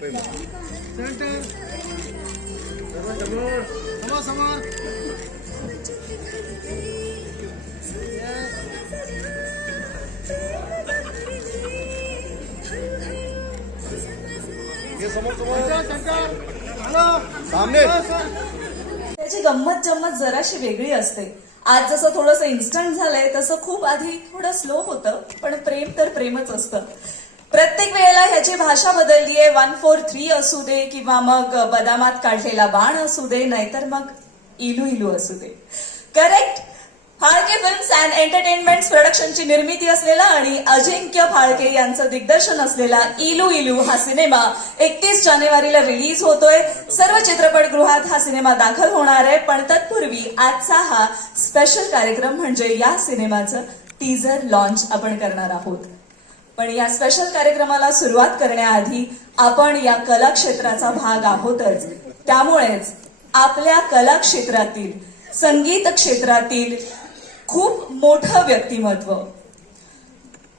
Centre समोर समोर ये समोर समोर सेंटर हॅलो सामने. त्याची गंमत जम्मत जराशी वेगळी असते. आज जसं थोडंसं इन्स्टंट झालंय तसं खूप आधी थोडं स्लो होतं, पण प्रेम तर प्रेमच असतं. प्रत्येक वेळेला ह्याची भाषा बदललीये. 143 असू दे किंवा मग बदामात काढलेला बाण असू दे, नाहीतर मग इलू इलू असू दे. Correct. Phalke films and entertainments प्रोडक्शनची निर्मिती असलेला आणि अजिंक्य फाळके यांचं दिग्दर्शन असलेला इलू इलू हा सिनेमा 31 जानेवारीला रिलीज होतोय. सर्व चित्रपटगृहात हा सिनेमा दाखल होणार आहे. पण तत्पूर्वी आजचा हा स्पेशल कार्यक्रम म्हणजे या सिनेमाचं टीझर लॉन्च आपण करणार आहोत. पण या स्पेशल कार्यक्रमाला सुरुवात करण्याआधी आपण या कला क्षेत्राचा भाग आहोतच. त्यामुळेच आपल्या कला क्षेत्रातील, संगीत क्षेत्रातील खूप मोठं व्यक्तिमत्व,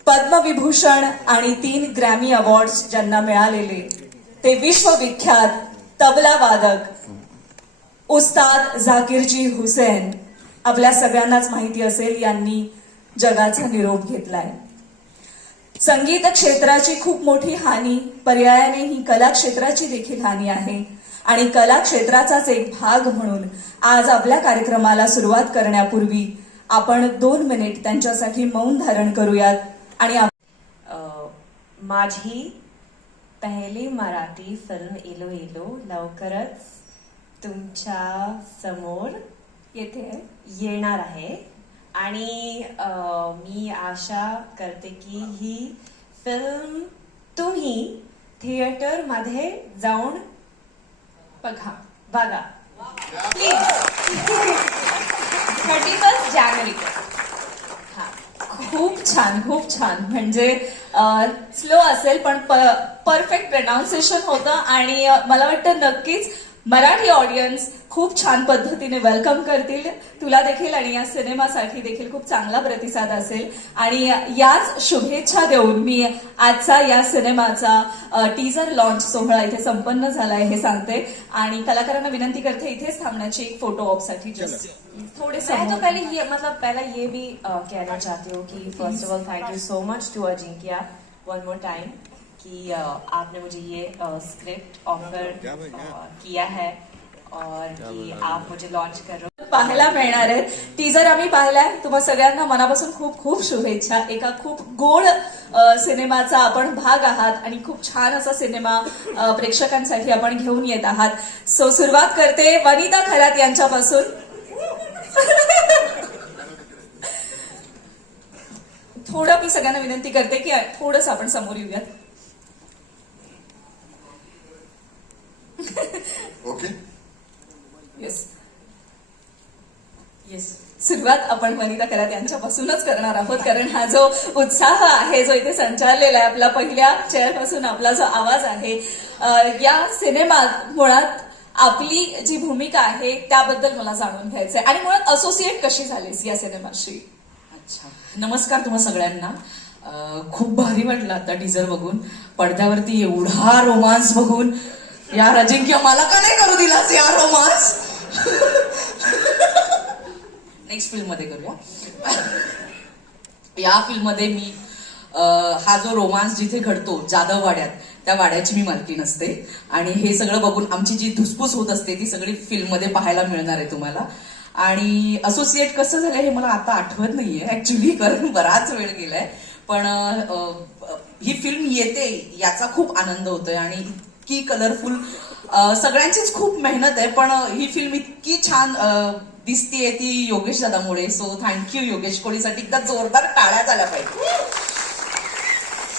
पद्मविभूषण आणि 3 ग्रॅमी अवॉर्ड्स ज्यांना मिळालेले ते विश्वविख्यात तबला वादक उस्ताद झाकीरजी हुसेन, आपल्या सगळ्यांनाच माहिती असेल, यांनी जगाचा निरोप घेतलाय. संगीत क्षेत्राची खूप मोठी हानी, पर्यायाने ही कला क्षेत्राची देखील हानी आहे. आणि कला क्षेत्राचाच एक भाग म्हणून आज आपल्या कार्यक्रमाला सुरुवात करण्यापूर्वी आपण 2 मिनिट त्यांच्यासाठी मौन धारण करूयात. आणि माझी पहिली मराठी फिल्म इलो इलो लवकरच तुमच्या समोर येथे येणार आहे. आणि मी आशा करते की ही फिल्म तुम्ही थिएटरमध्ये जाऊन बघा प्लीज. 31 जानेवारी. खूप छान, खूप छान. म्हणजे स्लो असेल पण परफेक्ट प्रोनाउन्सिएशन होतं. आणि मला वाटतं नक्कीच मराठी ऑडियन्स खूप छान पद्धतीने वेलकम करतील तुला देखील, आणि या सिनेमासाठी देखील खूप चांगला प्रतिसाद असेल. आणि याच शुभेच्छा देऊन मी आजचा या सिनेमाचा टीजर लॉन्च सोहळा इथे संपन्न झालाय हे सांगते. आणि कलाकारांना विनंती करते इथेच थांबण्याची एक फोटो ऑप साठी. थोड़े मैं तो पहले ये भी कहना चाहती हूँ कि first of all thank you so much to Ajinkya one more time कि आपने मुझे ये स्क्रिप्ट ऑफर किया है और कि आप मुझे लॉन्च कर रहे हो. पाहायला मिळणार आहे टीजर. आम्ही पाहिलाय. तुम्हा सगळ्यांना मनापासून खूप खूप शुभेच्छा. एका खूप गोड सिनेमाचा आपण भाग आहात आणि खूप छान असा सिनेमा प्रेक्षकांसाठी आपण घेऊन येत आहात. सो सुरुवात करते वनिता खरात यांच्यापासून. थोडं मी सगळ्यांना विनंती करते की थोडंच आपण समोर येऊयात. ओके. Yes yes. सुरुवात आपण वनिता खरात यांच्यापासूनच करणार आहोत, कारण हा जो उत्साह आहे जो इथे संचारलेला आहे, आपला पहिल्या चेअरपासून आपला जो आवाज आहे, या सिनेमात मुळात आपली जी भूमिका आहे त्याबद्दल मला जाणून घ्यायचंय. आणि मुळात असोसिएट कशी झालीस या सिनेमाशी? अच्छा, नमस्कार तुम्हा सगळ्यांना. खूप भारी वाटलं आता टीजर बघून. पडद्यावरती एवढा रोमांस बघून. यार अजिंक्य, मला का नाही करू दिलास यार रोमांस? नेक्स्ट फिल्म मध्ये करूया. या फिल्म मध्ये मी हा जो रोमांस जिथे घडतो जाधव वाड्यात, त्या वाड्याची मी मालकीण असते. आणि हे सगळं बघून आमची जी धुसफूस होत असते ती सगळी फिल्म मध्ये पाहायला मिळणार आहे तुम्हाला. आणि असोसिएट कसं झालं हे मला आता आठवत नाहीये ऍक्च्युली, कारण बराच वेळ गेलाय. पण ही फिल्म येते याचा खूप आनंद होतोय. आणि इतकी कलरफुल, सगळ्यांचीच खूप मेहनत आहे, पण ही फिल्म इतकी छान दिसतीये ती योगेश दादामुळे. So thank you Yogesh. कोळीसाठी एकदा जोरदार टाळ्या झाल्या पाहिजे.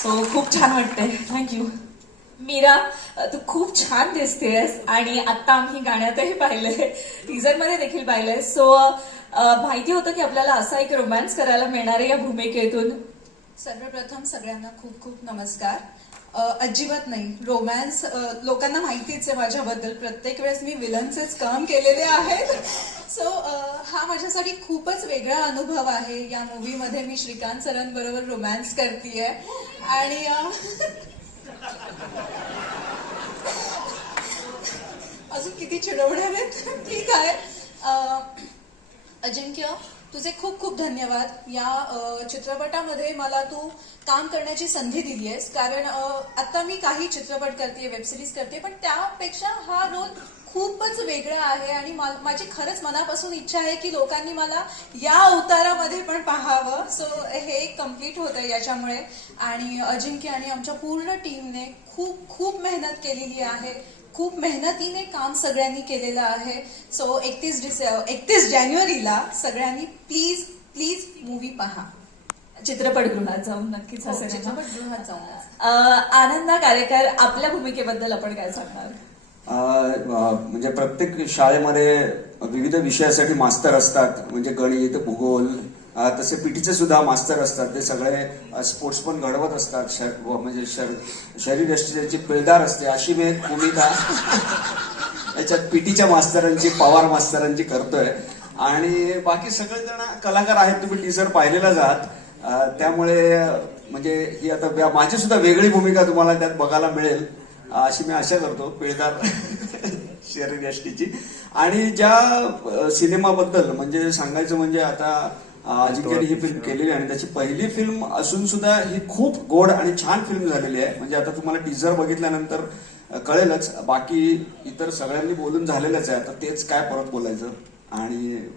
सो खूप छान वाटतंय. थँक्यू. मीरा, तू खूप छान दिसतेस आणि आता आम्ही गाण्यातही पाहिलंय, टीजर मध्ये देखील पाहिलंय. सो माहिती होतं की आपल्याला असा एक रोमॅन्स करायला मिळणार आहे या भूमिकेतून? सर्वप्रथम सगळ्यांना खूप खूप नमस्कार. अजिबात नाही रोमॅन्स. लोकांना माहितीच आहे माझ्याबद्दल, प्रत्येक वेळेस मी विलनचेच काम केलेले आहेत. सो हा माझ्यासाठी खूपच वेगळा अनुभव आहे. या मूवीमध्ये मी श्रीकांत सरांबरोबर रोमॅन्स करतेय. आणि किती चिडवणारे ठीक आहे. अजिंक्य, तुझे खूप खूप धन्यवाद. या चित्रपटामध्ये मला तू काम करण्याची संधी दिली आहेस, कारण आता मी काही चित्रपट करते, वेब सिरीज करते, पण त्यापेक्षा हा रोल खूपच वेगळा आहे आणि माझी खरंच मनापासून इच्छा आहे की लोकांनी मला या अवतारामध्ये पण पाहावं. सो हे कम्प्लीट होतं याच्यामुळे. आणि अजिंक्य आणि आमच्या पूर्ण टीमने खूप खूप मेहनत केलेली आहे, खूप मेहनतीने काम सगळ्यांनी केलेलं आहे. सो 31 जानेवारीला सगळ्यांनी प्लीज प्लीज मूवी पहा. चित्रपटगृहात जाऊन नक्कीच हा सिनेमा. चित्रपटगृहात जाऊन. आनंदा कार्यकर, आपल्या भूमिकेबद्दल आपण काय सांगणार? म्हणजे प्रत्येक शाळेमध्ये विविध विषयासाठी मास्तर असतात, म्हणजे गणित, भूगोल, तसे पीटीचे सुद्धा मास्तर असतात. ते सगळे स्पोर्ट्स पण घडवत असतात, म्हणजे शरीरयष्टीची पिळदार असते. अशी मी एक भूमिका याच्यात पीटीच्या मास्तरांची, पवार मास्तरांची करतोय. आणि बाकी सगळेजण कलाकार आहेत, तुम्ही टीजर पाहिलेलाच आहात. त्यामुळे म्हणजे ही आता माझी सुद्धा वेगळी भूमिका तुम्हाला त्यात बघायला मिळेल अशी मी आशा करतो, पिळदार शरीरयष्टीची. आणि ज्या सिनेमाबद्दल म्हणजे सांगायचं म्हणजे आता अजिंक्यने ही फिल्म केलेली आहे आणि त्याची पहिली फिल्म असून सुद्धा ही खूप गोड आणि छान फिल्म झालेली आहे. म्हणजे आता तुम्हाला टीजर बघितल्यानंतर कळेलच. बाकी इतर सगळ्यांनी बोलून झालेलंच आहे, आता तेच काय परत बोलायचं. आणि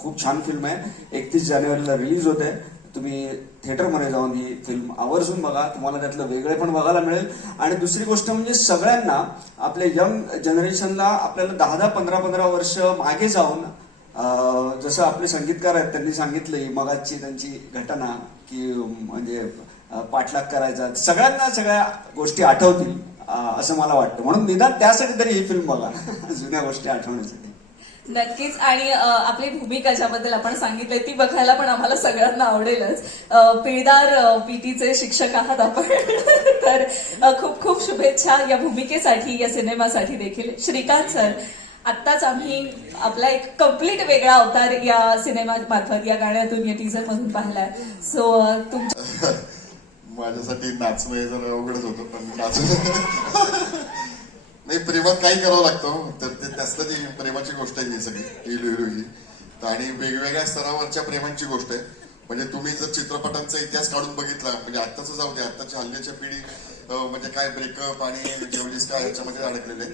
खूप छान फिल्म आहे. 31 जानेवारीला रिलीज होते. तुम्ही थिएटरमध्ये जाऊन ही फिल्म आवर्जून बघा, तुम्हाला त्यातलं वेगळे पण बघायला मिळेल. आणि दुसरी गोष्ट म्हणजे सगळ्यांना, आपल्या यंग जनरेशनला आपल्याला 10-10, 15-15 वर्ष मागे जाऊन, जसं आपले संगीतकार आहेत त्यांनी सांगितलं मगाची त्यांची घटना की म्हणजे पाठलाग करायचा, सगळ्यांना सगळ्या गोष्टी आठवतील असं मला वाटतं. म्हणून निदान त्यासाठी तरी ही फिल्म बघा जुन्या गोष्टी आठवण्यासाठी. नक्कीच. आणि आपली भूमिका ज्याबद्दल आपण सांगितलंय ती बघायला पण आम्हाला सगळ्यांना आवडेलच. पिळदार पीटीचे शिक्षक आहात आपण तर खूप खूप शुभेच्छा या भूमिकेसाठी, या सिनेमासाठी देखील. श्रीकांत सर, आत्ताच आम्ही आपला एक कम्प्लीट वेगळा अवतार या सिनेमामार्फत, या गाण्यातून, या टीझर मधून पाहिलाय. सो तुमच्या माझ्यासाठी नाचणं हे जरा अवघडच होतं, पण नाचणं नाही, प्रेमात काही करावं लागतं. तर ते त्यातलं ती प्रेमाची गोष्ट आहे ही सगळी, हिरो हिरोईन. आणि वेगवेगळ्या स्तरावरच्या प्रेमांची गोष्ट आहे. म्हणजे तुम्ही जर चित्रपटांचा इतिहास काढून बघितला, म्हणजे आत्ताच जाऊ दे, आत्ताची हल्लीच्या पिढी म्हणजे काय ब्रेकअप आणि जेवलीस काय याच्यामध्ये अडकलेले.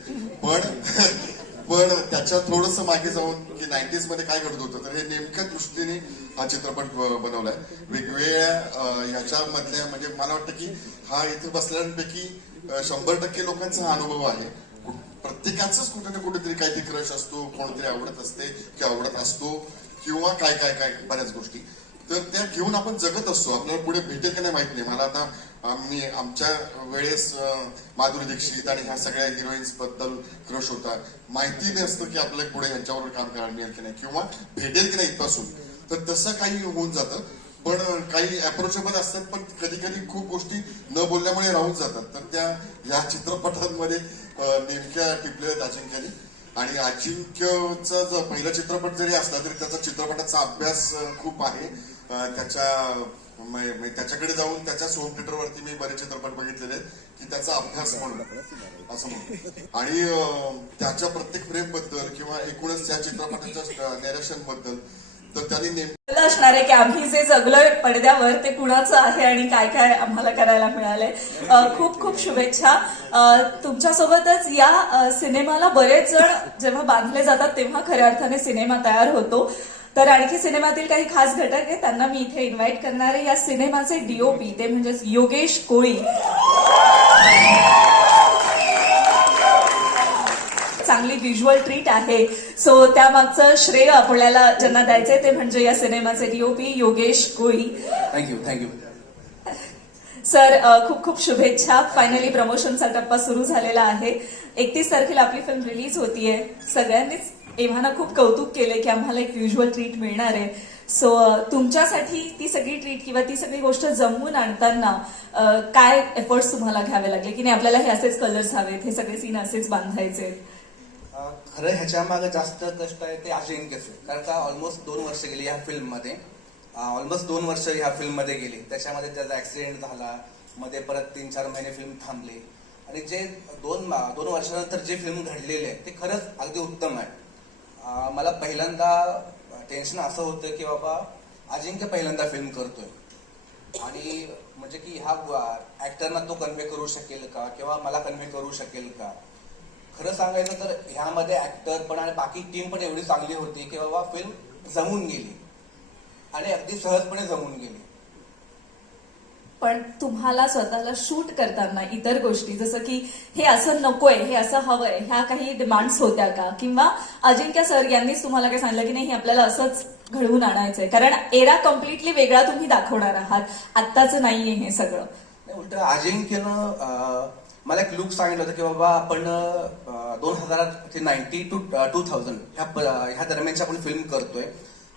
पण त्याच्यात थोडस मागे जाऊन की 90s मध्ये काय घडत होतं, तर हे नेमक्या दृष्टीने हा चित्रपट बनवलाय. वेगवेगळ्या ह्याच्यामधल्या, म्हणजे मला वाटतं की हा इथे बसल्यापैकी 100% लोकांचा हा अनुभव आहे. प्रत्येकाचाच कुठे ना कुठेतरी काहीतरी क्रश असतो, कोणतरी आवडत असते किंवा आवडत असतो, किंवा काय काय काय बऱ्याच गोष्टी. तर त्या घेऊन आपण जगत असतो. आपल्याला पुढे भेटेल का नाही माहित नाही. मला आता आमच्या वेळेस माधुरी दीक्षित आणि ह्या सगळ्या हिरोईन्स बद्दल क्रश होता. माहिती नसतं की आपल्याला पुढे ह्यांच्यावर काम करायला मिळेल की नाही, किंवा भेटेल की नाही इथपासून. तर तसं काही होऊन जातं. पण काही अप्रोचेबल असतात, पण कधी कधी खूप गोष्टी न बोलल्यामुळे राहून जातात. तर त्या या चित्रपटांमध्ये नेमक्या टिपलेल्या अजिंक्यने. आणि अजिंक्यचा जो पहिला चित्रपट जरी असला तरी त्याचा चित्रपटाचा अभ्यास खूप आहे. त्याच्याकडे जाऊन त्याच्याच होम थिएटरवरती मी बरेच चित्रपट बघितलेले आहेत की त्याचा अभ्यास म्हणून असं म्हणतो. आणि त्याच्या प्रत्येक फ्रेम बद्दल किंवा एकूणच त्या चित्रपटाच्या नॅरेशन बद्दल तर त्यांनी नेमकं असणार आहे की आम्ही जे जगलोय पडद्यावर ते कुणाचं आहे आणि काय काय आम्हाला करायला मिळालंय. खूप खूप शुभेच्छा. तुमच्यासोबतच या सिनेमाला बरेच जण जेव्हा बांधले जातात तेव्हा खऱ्या अर्थाने सिनेमा तयार होतो. तर आणखी सिनेमातील काही खास घटक आहेत, त्यांना मी इथे इन्व्हाइट करणार आहे. या सिनेमाचे डीओपी ते म्हणजे योगेश कोळी. चांगली व्हिज्युअल ट्रीट आहे. सो त्यामागचं श्रेय आपल्याला ज्यांना द्यायचंय ते म्हणजे या सिनेमाचे डीओपी योगेश कोळी. थँक्यू. सर खूप खूप शुभेच्छा. फायनली प्रमोशनचा टप्पा सुरू झालेला आहे. 31 तारखेला आपली फिल्म रिलीज होतीये. सगळ्यांनीच एव्हाना खूप कौतुक केले की आम्हाला एक व्हिज्युअल ट्रीट मिळणार आहे. सो तुमच्यासाठी ती सगळी ट्रीट किंवा ती सगळी गोष्ट जमवून आणताना काय एफर्ट्स तुम्हाला घ्यावे लागले की नाही आपल्याला हे असेच कलर्स हवेत, हे सगळे सीन असेच बांधायचे? खरं ह्याच्या मागे जास्त कष्ट आहे ते अजिंक्यचे. कारण का ऑलमोस्ट 2 वर्ष गेली ह्या फिल्ममध्ये. ऑलमोस्ट 2 वर्ष ह्या फिल्ममध्ये गेली. त्याच्यामध्ये त्याचा ऍक्सिडेंट झाला, मध्ये परत 3-4 महिने फिल्म थांबली. आणि जे दोन वर्षानंतर जे फिल्म घडलेले आहे ते खरंच अगदी उत्तम आहे. मला पहिल्यांदा टेन्शन असं होतं की बाबा अजिंक्य पहिल्यांदा फिल्म करतोय आणि म्हणजे की ह्या ऍक्टरना तो कन्व्हे करू शकेल का किंवा मला कन्व्हे करू शकेल का. खरं सांगायचं तर ह्यामध्ये ऍक्टर पण आणि बाकी टीम पण एवढी चांगली होती की बाबा फिल्म जमून गेली आणि अगदी सहजपणे जमून गेली. पण तुम्हाला स्वतःला शूट करताना इतर गोष्टी जसं की हे असं नकोय, हे असं हवंय, ह्या काही डिमांड्स होत्या का? किंवा अजिंक्य सर यांनीच तुम्हाला काय सांगितलं की नाही हे आपल्याला असंच घडवून आणायचंय? कारण एरा कम्प्लिटली वेगळा तुम्ही दाखवणार आहात, आत्ताचं नाहीये हे सगळं. उलट अजिंक्यनं मला एक लुक सांगितलं होतं की बाबा आपण 2000 ते 90 to 2000 ह्या दरम्यानची आपण फिल्म करतोय.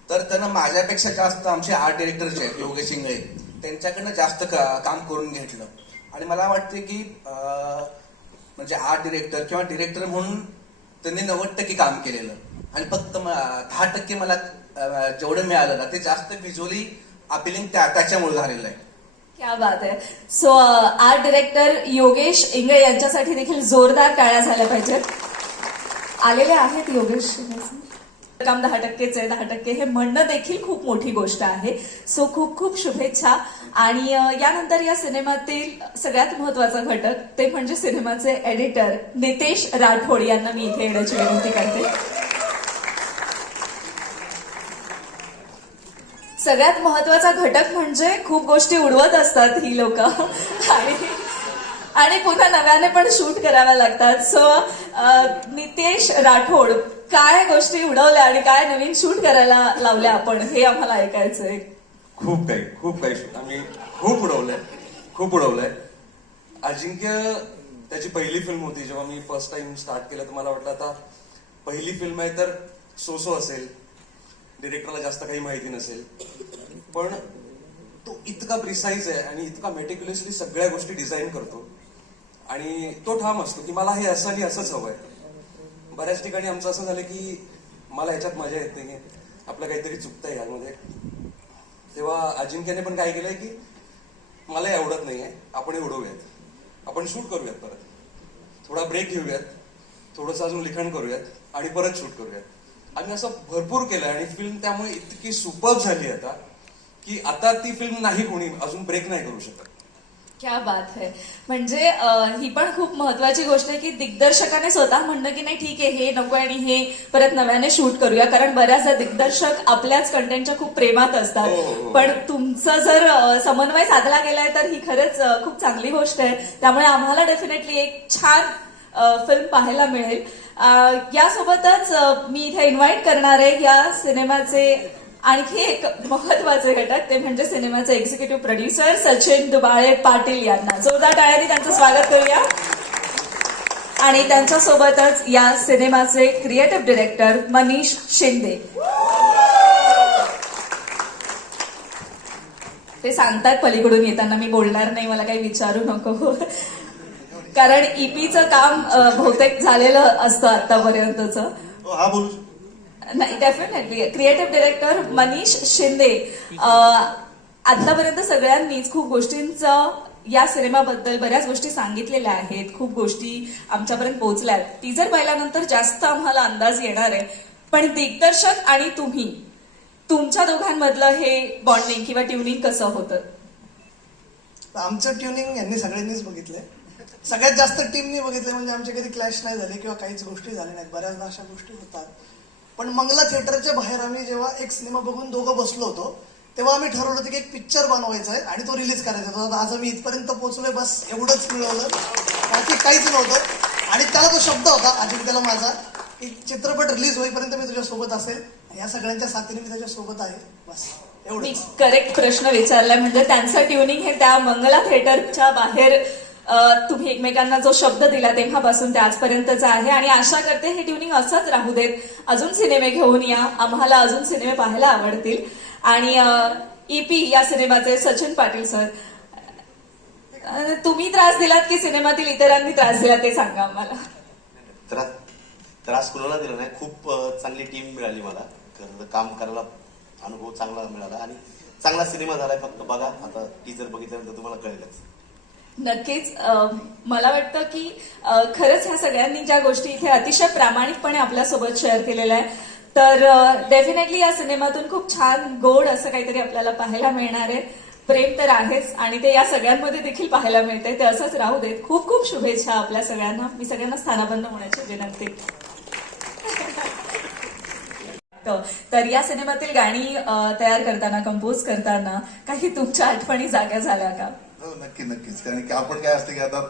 तर त्यानं माझ्यापेक्षा जास्त आमचे आर्ट डिरेक्टर जे आहेत योगेश इंगळे त्यांच्याकडनं जास्त काम करून घेतलं. आणि मला वाटते की म्हणजे आर्ट डिरेक्टर किंवा डिरेक्टर म्हणून त्यांनी 90% काम केलेलं आणि फक्त 10% मला जेवढं मिळालं ना ते जास्त व्हिज्युअली अपिलिंग त्याच्यामुळे झालेलं आहे. क्या बात आहे. So art director Yogesh Ingale यांच्यासाठी देखील जोरदार टाळ्या झाल्या पाहिजेत. आलेले आहेत योगेश काम 10%च आहे, 10% हे म्हणणं देखील खूप मोठी गोष्ट आहे. सो खूप खूप शुभेच्छा. आणि यानंतर या सिनेमातील सगळ्यात महत्वाचा घटक ते म्हणजे सिनेमाचे एडिटर नितेश राठोड यांना मी इथे येण्याची विनंती करते. सगळ्यात महत्वाचा घटक म्हणजे खूप गोष्टी उडवत असतात ही लोक आणि पुन्हा नव्याने पण शूट कराव्या लागतात. सो नितेश राठोड, काय गोष्टी उडवल्या आणि काय नवीन शूट करायला लावल्या आपण, हे आम्हाला ऐकायचंय. खूप काही आम्ही खूप उडवलंय. अजिंक्य त्याची पहिली फिल्म होती. जेव्हा मी फर्स्ट टाइम स्टार्ट केलं तर मला वाटलं आता पहिली फिल्म आहे तर सो असेल, डिरेक्टरला जास्त काही माहिती नसेल, पण तो इतका प्रिसाईज आहे आणि इतका मेटिक्युलसली सगळ्या गोष्टी डिझाईन करतो आणि तो ठाम असतो की मला हे असं आणि असंच हवंय. बऱ्याच ठिकाणी आमचं असं झालं की मला ह्याच्यात मजा येत नाही, आपलं काहीतरी चुकतंय यामध्ये. तेव्हा अजिंक्यने पण काय केलंय की मला हे आवडत नाहीये, आपण हे उडवूयात, आपण शूट करूयात, परत थोडा ब्रेक घेऊयात, थोडंसं अजून लिखाण करूयात आणि परत शूट करूयात. आम्ही असं भरपूर केलं आणि फिल्म त्यामुळे इतकी सुपर्ब झाली आता की आता ती फिल्म नाही कोणी अजून ब्रेक नाही करू शकत. क्या बात है. म्हणजे ही पण खूप महत्वाची गोष्ट आहे की दिग्दर्शकाने स्वतः म्हणणं की नाही ठीक आहे हे नको आणि हे परत नव्याने शूट करूया. कारण बऱ्याचदा दिग्दर्शक आपल्याच कंटेंटच्या खूप प्रेमात असतात. पण तुमचं जर समन्वय साधला गेलाय तर ही खरंच खूप चांगली गोष्ट आहे. त्यामुळे आम्हाला डेफिनेटली एक छान फिल्म पाहायला मिळेल. यासोबतच मी इथे इन्व्हाइट करणार आहे या सिनेमाचे आणखी एक महत्वाचे घटक ते म्हणजे सिनेमाचे एक्झिक्युटिव्ह प्रोड्युसर सचिन दुबाळे पाटील यांना. जोरदार टाळ्यांनी त्यांचं स्वागत करूया. आणि त्यांच्यासोबतच या सिनेमाचे क्रिएटिव्ह डिरेक्टर मनीष शिंदे. ते सांगतात पलीकडून येताना मी बोलणार नाही, मला काही विचारू नको, कारण ईपीचं काम बहुतेक झालेलं असतं आतापर्यंतचं. हा बोलू नाही, definitely creative director Manish Shinde. आतापर्यंत सगळ्यांनीच खूप गोष्टींचं या सिनेमाबद्दल बऱ्याच गोष्टी सांगितलेल्या आहेत, खूप गोष्टी आमच्यापर्यंत पोहोचल्या आहेत. टीजर पाहिल्यानंतर जास्त आम्हाला अंदाज येणार आहे. पण दिग्दर्शक आणि तुम्ही, तुमच्या दोघांमधलं हे बॉन्डिंग किंवा ट्युनिंग कसं होतं? आमचं ट्युनिंग यांनी सगळ्यांनीच बघितलंय, सगळ्यात जास्त टीमनी बघितलंय. म्हणजे आमचे कधी क्लॅश नाही झाले किंवा काहीच गोष्टी झाल्या नाहीत. बऱ्याचदा अशा गोष्टी होतात. पण मंगला थिएटरच्या बाहेर आम्ही जेव्हा एक सिनेमा बघून दोघं बसलो होतो तेव्हा आम्ही ठरवलं होतं की एक पिक्चर बनवायचा आहे आणि तो रिलीज करायचा होता. आज आम्ही इथपर्यंत पोहोचलोय, बस एवढंच मिळवलं, बाकी काहीच नव्हतं. आणि त्याला तो शब्द होता अजिंक्यला माझा की चित्रपट रिलीज होईपर्यंत मी तुझ्यासोबत असेल. या सगळ्यांच्या साथीने मी त्याच्यासोबत आहे, बस एवढं. मी करेक्ट प्रश्न विचारलाय. म्हणजे त्यांचं ट्युनिंग हे त्या मंगला थिएटरच्या बाहेर तुम्ही एकमेकांना जो शब्द दिला तेव्हापासून ते आजपर्यंतचा आहे. आणि आशा करते हे ट्युनिंग असंच राहू देत. अजून सिनेमे घेऊन या, आम्हाला अजून सिनेमे पाहायला आवडतील. आणि ईपी या सिनेमाचे सचिन पाटील सर, तुम्ही त्रास दिलात की सिनेमातील इतरांनी त्रास दिला ते सांगा आम्हाला. त्रास कुणाला दिला नाही, खूप चांगली टीम मिळाली मला, काम करायला अनुभव चांगला मिळाला आणि चांगला सिनेमा झालाय. फक्त बघा, आता टीजर बघितल्यानंतर तुम्हाला कळेलच. नक्कीच मला वाटतं की खरंच ह्या सगळ्यांनी ज्या गोष्टी इथे अतिशय प्रामाणिकपणे आपल्यासोबत शेअर केलेल्या आहे, तर डेफिनेटली या सिनेमातून खूप छान गोड असं काहीतरी आपल्याला पाहायला मिळणार आहे. प्रेम तर आहेच आणि ते या सगळ्यांमध्ये देखील पाहायला मिळते. ते असंच राहू देत. खूप खूप शुभेच्छा आपल्या सगळ्यांना. मी सगळ्यांना स्थानाबंद होण्याची विनंती. तर या सिनेमातील गाणी तयार करताना, कंपोज करताना काही तुमच्या आठवणी जाग्या झाल्या का? हो, नक्कीच. कारण की आपण काय असतं की आता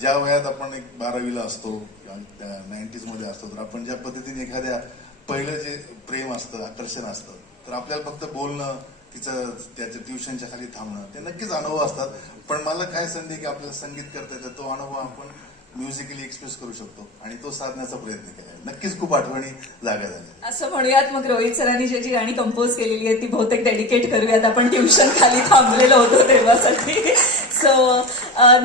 ज्या वयात आपण एक 12वीला असतो, 90s मध्ये असतो, तर आपण ज्या पद्धतीने एखाद्या पहिलं जे प्रेम असतं, आकर्षण असतं, तर आपल्याला फक्त बोलणं, त्याचं ट्युशनच्या खाली थांबणं, ते नक्कीच अनुभव असतात. पण मला काय संधी की आपल्याला संगीत करता येतं, तो अनुभव आपण म्युझिकली एक्सप्रेस करू शकतो आणि तो साधण्याचा प्रयत्न केला. नक्कीच खूप आठवणी जागा झाल्या. असं म्हणूयात मग रोहित सरांनी जी गाणी कंपोज केलेली आहेत ती बहुतेक डेडिकेट करूयात आपण ट्युशन खाली थांबलेलो होतो तेव्हासाठी. सो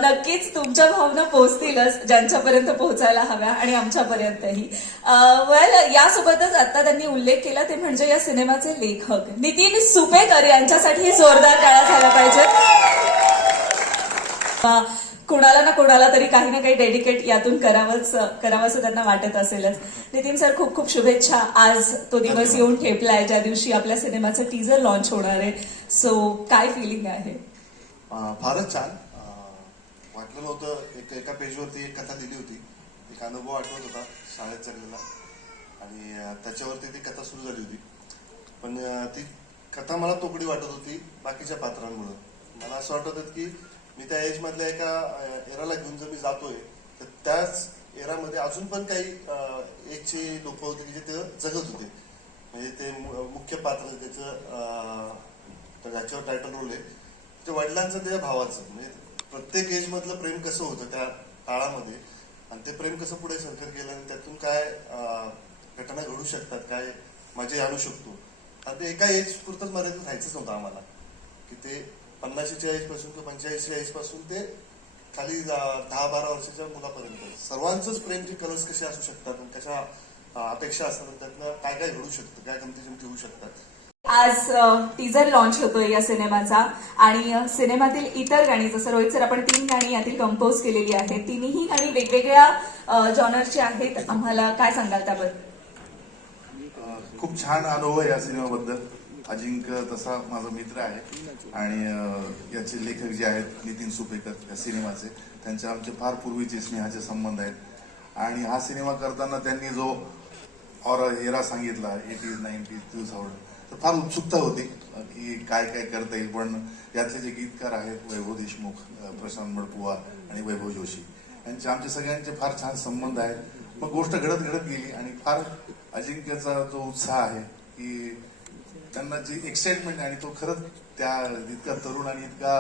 नक्कीच तुमच्या भावना पोहोचतीलच ज्यांच्यापर्यंत पोहोचायला हव्या आणि आमच्यापर्यंतही. वेल, यासोबतच आता त्यांनी उल्लेख केला ते म्हणजे या सिनेमाचे लेखक नितीन सुपेकर यांच्यासाठी जोरदार टाळ्या झाल्या पाहिजेत. कुणाला ना कुणाला तरी काही ना काही डेडिकेट यातून करावंसं त्यांना वाटत असेलच. नितीन सर, खूप खूप शुभेच्छा. आज तो दिवस येऊन ठेपलाय ज्या दिवशी आपल्या सिनेमाचं टीजर लॉन्च होणार आहे. सो काय फिलिंग आहे? फारच छान वाटलं नव्हतं. एका पेजवरती एक कथा दिली होती, एक अनुभव आठवत होता शाळेत चाललेला आणि त्याच्यावरती ती कथा सुरू झाली होती. पण ती कथा मला तोकडी वाटत होती बाकीच्या पात्रांमुळे. मला असं वाटत होतं की मी त्या एज मधल्या एका एराला घेऊन जर मी जातोय तर त्याच एरामध्ये अजून पण काही एजचे लोक होते की जे ते जगत होते. म्हणजे ते मुख्य पात्र त्याचं ज्याच्यावर टायटल रोल आहे ते वडिलांचं, त्या भावाचं. म्हणजे प्रत्येक एज मधलं प्रेम कसं होतं त्या काळामध्ये आणि ते प्रेम कसं पुढे सरकार केलं आणि त्यातून काय घटना घडू शकतात, काय मजा आणू शकतो. आणि ते एका एज पुरतच मर्यादित राहायचंच नव्हतं आम्हाला की ते 50च्या एज पासून किंवा 45च्या एज पासून ते खाली 10-12 वर्षाच्या मुलापर्यंत सर्वांचंच प्रेमचे कलर्स कसे असू शकतात आणि कशा अपेक्षा असतात, त्यातनं काय काय घडू शकतं, काय गमती होऊ शकतात. आज टीजर लॉन्च होतोय या सिनेमाचा आणि सिनेमातील इतर गाणी, जसं रोहित सर आपण 3 गाणी यातील कंपोज केलेली आहेत, तिन्ही गाणी वेगवेगळ्या जॉनरची आहेत. आम्हाला काय सांगाल त्याबद्दल? खूप छान अनुभव आहे या सिनेमाबद्दल. अजिंक्य तसा माझा मित्र आहे आणि याचे लेखक जे आहेत नितीन सुपेकर या सिनेमाचे, त्यांचे आमचे फार पूर्वीचे स्नेहाचे संबंध आहेत. आणि हा सिनेमा करताना त्यांनी जो एरा सांगितला 80s, 90s, 2000, तर फार उत्सुकता होती की काय काय करता येईल. पण यातले जे गीतकार आहेत वैभव देशमुख, प्रशांत मडपुवार आणि वैभव जोशी यांचे आमचे सगळ्यांचे फार छान संबंध आहेत. मग गोष्ट घडत गेली आणि फार अजिंक्यचा जो उत्साह आहे की त्यांना जी एक्साइटमेंट आणि तो खरंच त्या इतका तरुण आणि इतका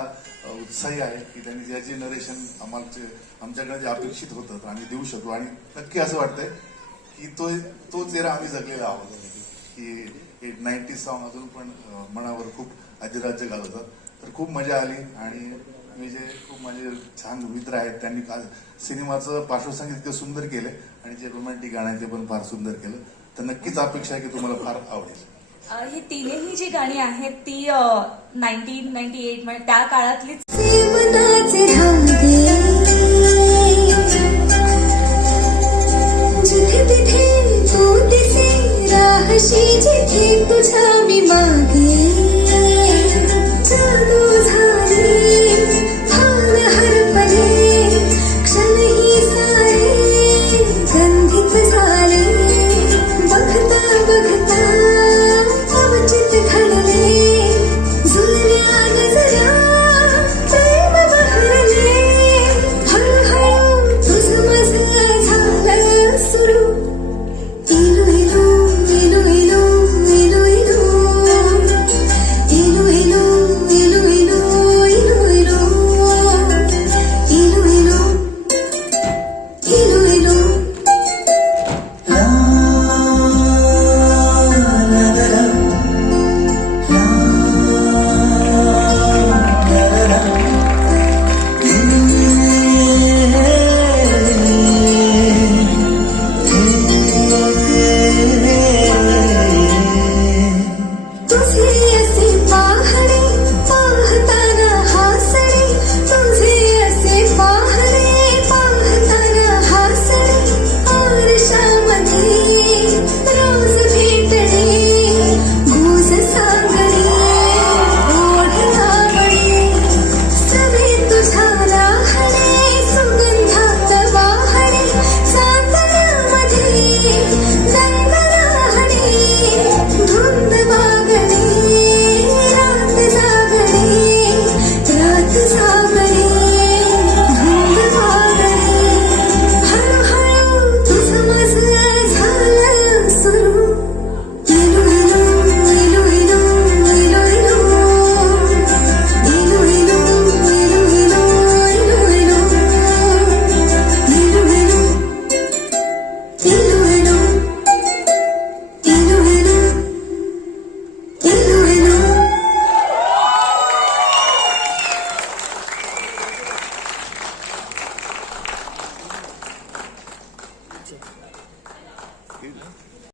उत्साही आहे की त्यांनी ज्याचे नरेशन आमच्याकडे जे अपेक्षित होतं तर आम्ही देऊ शकतो. आणि नक्की असं वाटतंय की तो चेहरा आम्ही जगलेला आहोत की 90s सॉन्ग अजून पण मनावर खूप अधिराज्य घालवतात. तर खूप मजा आली आणि मी जे खूप माझे छान मित्र आहेत त्यांनी सिनेमाचं पार्श्वसंगीत इतकं सुंदर केलं आणि जे रोमॅन्टिक गाणं आहे ते पण फार सुंदर केलं. तर नक्कीच अपेक्षा आहे की तुम्हाला फार आवडेल. ही तिन्ही जी गाणी आहेत ती 1998 म्हणजे त्या काळातलीच. जिथे तिथे तू दिसे राहशी, जिथे तुझा मी मागे जादू झाली भान हरपले, क्षणही सारे गंधित झाले. बघता बघता अवचित घडले, जुळल्या नजरा प्रेम बहरले. हळूहळू तुझं माझं झालं सुरू. इलू इलू इलू इलू इलू इलू इलू इलू इलू इलू इलू इलू इलू इलू इलू इलू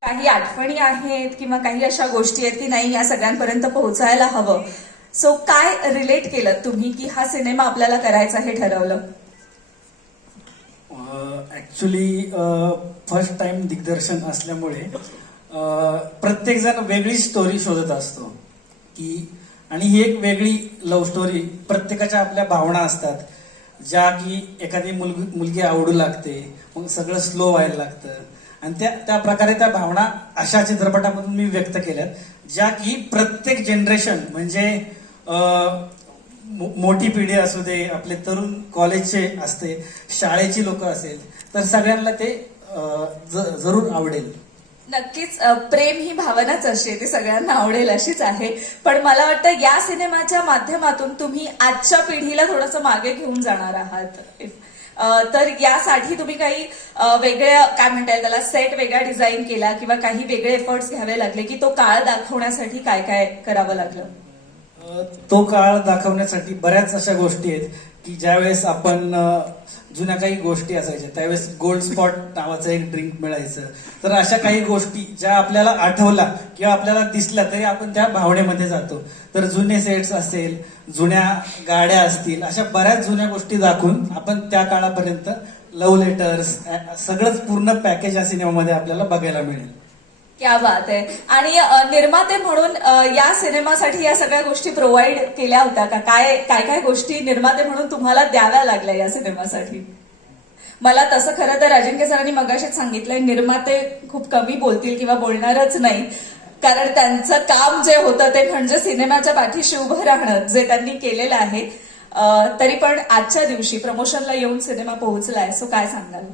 काही आठवणी आहेत किंवा काही अशा गोष्टी आहेत की नाही या सगळ्यांपर्यंत पोहोचायला हवं. सो काय रिलेट केलं तुम्ही की हा सिनेमा आपल्याला करायचा हे ठरवलं? ऍक्च्युली फर्स्ट टाइम दिग्दर्शन असल्यामुळे प्रत्येक जण वेगळी स्टोरी शोधत असतो की, आणि ही एक वेगळी लव्ह स्टोरी. प्रत्येकाच्या आपल्या भावना असतात ज्या की एखादी मुलगी आवडू लागते, मग सगळं स्लो व्हायला लागतं, आणि त्या प्रकारे त्या भावना अशा चित्रपटामधून मी व्यक्त केल्यात ज्या की प्रत्येक जनरेशन म्हणजे मोठी पिढी असू दे, आपले तरुण कॉलेजचे असते, शाळेची लोक असेल, तर सगळ्यांना ते जरूर आवडेल. नक्कीच प्रेम ही भावनाच अशी आहे, ती सगळ्यांना आवडेल अशीच आहे. पण मला वाटतं या सिनेमाच्या माध्यमातून तुम्ही आजच्या पिढीला थोडंसं मागे घेऊन जाणार आहात. तर यासाठी तुम्ही काही वेगळ्या काय म्हणता येईल त्याला सेट वेगळा डिझाईन केला किंवा काही वेगळे एफर्ट्स घ्यावे लागले की तो काळ दाखवण्यासाठी काय काय करावं लागलं? तो काळ दाखवण्यासाठी बऱ्याच अशा गोष्टी आहेत की ज्यावेळेस आपण जुन्या काही गोष्टी असायच्या त्यावेळेस गोल्ड स्पॉट नावाचं एक ड्रिंक मिळायचं. तर अशा काही गोष्टी ज्या आपल्याला आठवला किंवा आपल्याला दिसल्या तरी आपण त्या भावनेमध्ये जातो. तर जुने सेट्स असेल, जुन्या गाड्या असतील, अशा बऱ्याच जुन्या गोष्टी दाखवून आपण त्या काळापर्यंत लव्ह लेटर्स सगळंच पूर्ण पॅकेज या सिनेमामध्ये आपल्याला बघायला मिळेल. क्या बात आहे. आणि निर्माते म्हणून या सिनेमासाठी या सगळ्या गोष्टी प्रोव्हाइड केल्या होत्या का? काय काय गोष्टी निर्माते म्हणून तुम्हाला द्याव्या लागल्या या सिनेमासाठी? मला तसं खरं तर अजिंक्य सरांनी मगाशीच सांगितलंय, निर्माते खूप कमी बोलतील किंवा बोलणारच नाही, कारण त्यांचं काम जे होतं ते म्हणजे सिनेमाच्या पाठीशी उभं राहणं, जे त्यांनी केलेलं आहे. तरी पण आजच्या दिवशी प्रमोशनला येऊन सिनेमा पोहोचलाय, सो काय सांगाल?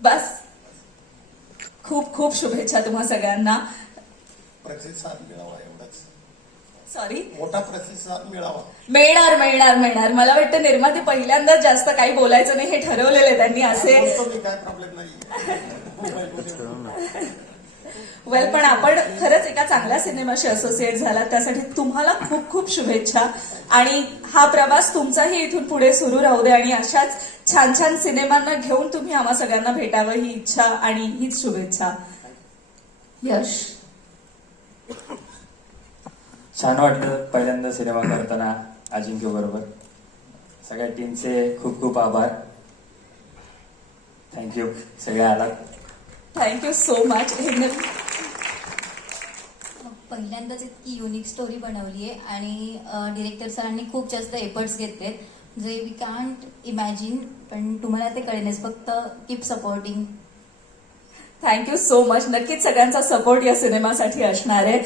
बस खूप खूप शुभेच्छा तुम्हा सगळ्यांना. प्रतिसाद मिळावा एवढाच. सॉरी, मोठा प्रतिसाद मिळावा. मिळणार मिळणार मिळणार. मला वाटतं निर्माते पहिल्यांदाच जास्त काही बोलायचं नाही हे ठरवलेलं त्यांनी असे. काय प्रॉब्लेम नाही. वेल, पण आपण खरंच एका चांगल्या सिनेमाशी असोसिएट झाला, त्यासाठी तुम्हाला खूप खूप शुभेच्छा. आणि हा प्रवास तुमचाही इथून पुढे सुरू राहू दे आणि अशाच छान छान सिनेमांना घेऊन तुम्ही आम्हा सगळ्यांना भेटावं ही इच्छा आणि हीच शुभेच्छा. यश, छान वाटलं पहिल्यांदा सिनेमा करताना अजिंक्य बरोबर. सगळ्या टीमचे खूप खूप आभार. थँक्यू सगळे आलात. Thank you so much. पहिल्यांदाच इतकी युनिक स्टोरी बनवली आहे आणि डिरेक्टर सरांनी खूप जास्त एफर्ट्स घेतलेत जे वी कांट इमॅजिन, पण तुम्हाला ते कळेलच. फक्त keep supporting. Thank you so much. नक्कीच सगळ्यांचा सपोर्ट या सिनेमासाठी असणार आहे.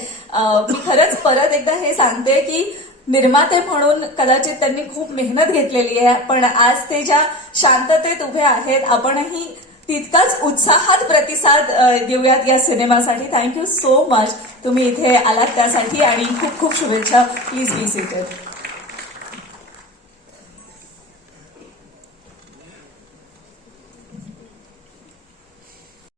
मी खरंच परत एकदा हे सांगते की निर्माते म्हणून कदाचित त्यांनी खूप मेहनत घेतलेली आहे, पण आज ते ज्या शांततेत उभे आहेत, आपणही तितकाच उत्साहात प्रतिसाद देऊयात या सिनेमासाठी. थँक्यू सो मच तुम्ही इथे आलात त्यासाठी आणि खूप खूप शुभेच्छा. Please be seated.